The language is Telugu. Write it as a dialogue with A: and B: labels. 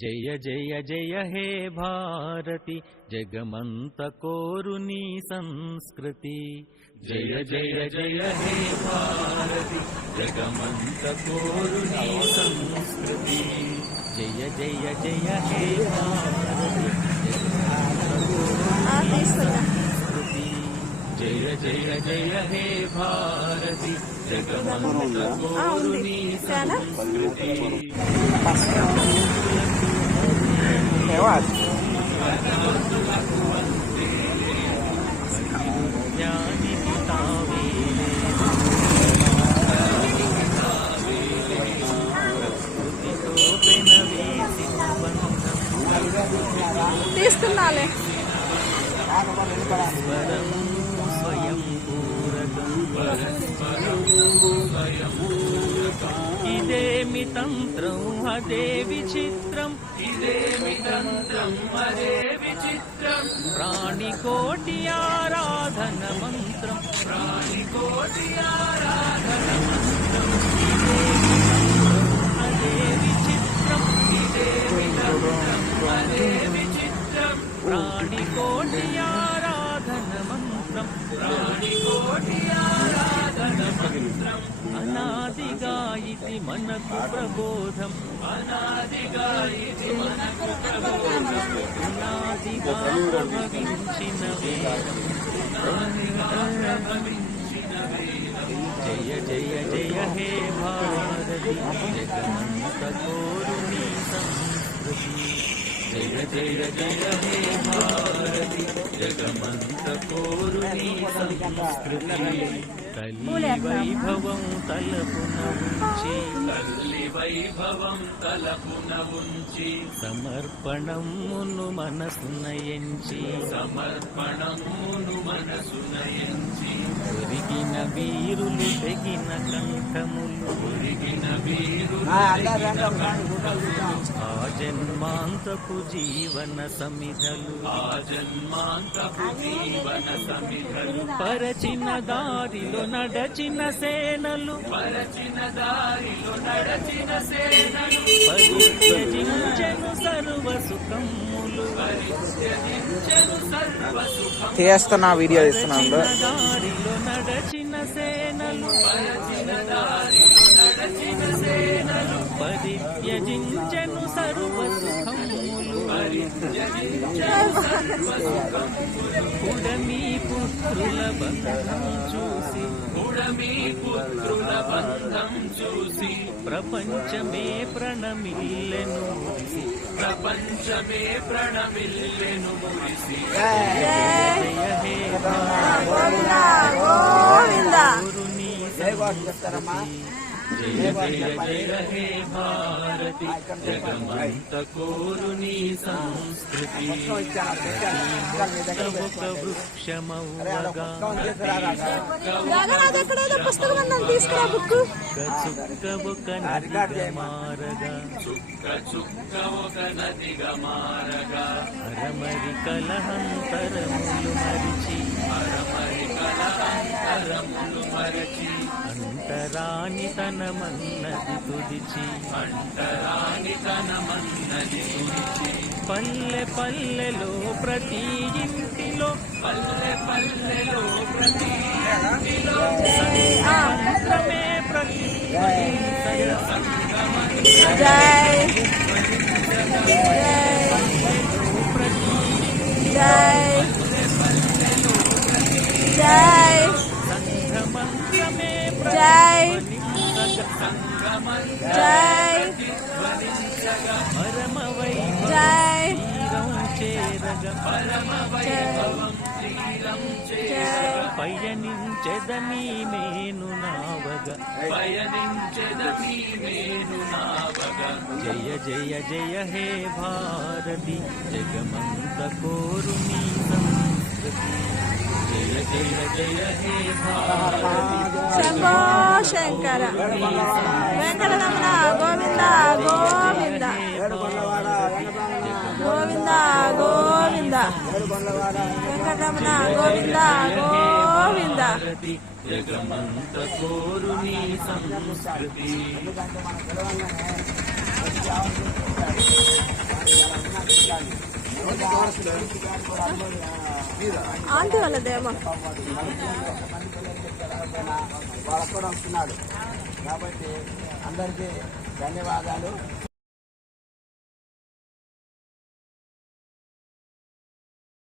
A: జయ జయ జయ హే భారతి జగమంత కోరు నీ సంస్కృతి. జయ జయ జయ హే భారతి జగమంత కోరు నీ సంస్కృతి. జయ జయ జయ హే భారతి జయ జయ జయ హే భారతి జగమంత కోరు నీ సంస్కృతి. Eu acho. ప్రకృతితో
B: తీస్తున్నాలే
A: స్వయం పూరకం ఇదేమి తంత్రం అదే విచిత్రం. ఇదేమి తంత్రం అదే విచిత్రం ప్రాణికోటి ఆరాధన మంత్రం. ప్రాణికోటి ఆరాధన మంత్రం అదే విచిత్రం ఇదేమి తంత్రం అదే విచిత్రం ప్రాణికోటి ఆరాధన మంత్రం. అనాదిగా ఇది మనకు ప్రబోధం. అనాదిగా ఇది మనకు ప్రబోధం అనాదిగా ప్రభవించిన వేదం. జయ జయ జయ హే భారతి జగమంత కోరుణీ సంస్కృతి. జయ జయ జయ హే భారతి. Được nâng. తల్లి వైభవం తలపున ఉంచి తల్లి వైభవం తలపున ఉంచి సమర్పణమును మనసున ఎంచి సమర్పణమును మనసున ఎంచి ఒరిగిన వీరులు తెగిన కంఠములు ఒరిగిన వీరులు తెగిన కంఠములు. ఆ జన్మాంతపు జీవన సమిధలు ఆ జన్మాంతపు జీవన సమిధలు. పరచిన దారిలో నడచిన సేనలు పరచిన దారిలో నడచిన సేనలు పరిత్యజించెను సర్వ సుఖములు. పరిత్యజించెను సర్వ సుఖములు.
C: తీస్తున్నా వీడియో తీస్తున్నాను
A: పరచిన దారిలో నడచిన సేనలు పరచిన దారిలో నడచిన సేనలు పరిత్యజించెను ఉడమి పుత్రుల బంధం చూసి ఉడమి పుత్రుల బంధం చూసి ప్రపంచమే ప్రణమిల్లెను మురిసి. ప్రపంచమే ప్రణమిల్లెను మురిసి. జయ హే
B: గోవింద గోవింద.
A: గురుని జయ జయ జయ హే భారతి జగమంత సంస్కృతి చుక్క మారగా చుక్క ఒక నదిగా మారగా హరమరి కలహంతరములు మరిచి హరమరి అంటరాని తనమన్నది తుదిచి అంటరాని తనమన్నది తుదిచి పల్లె పల్లెలో ప్రతి ఇంటిలో పల్లె పల్లెలో ప్రతి ఇంటిలో సంగమే. ప్రతి
B: జై జై జై
A: సంగమంత్రమే
B: జై జై జై
A: తీరం చేరగ మేను నావగ పయనించెదని మేను నావగ జయ జయ జయ హే భారతి జగమంత కోరుని సంస్కృతి జయ జయ జయ హే
B: శంభో శంకర వెంకటరమణ గోవింద గోవింద. గోవింద గోవింద. వెంకటరమణ గోవింద గోవింద.
A: భారతి జగమంత కోరుని సంస్కృతి
B: ఆంటీ వాళ్ళదేమో
C: వాళ్ళకు కూడా వస్తున్నాడు. కాబట్టి అందరికీ ధన్యవాదాలు.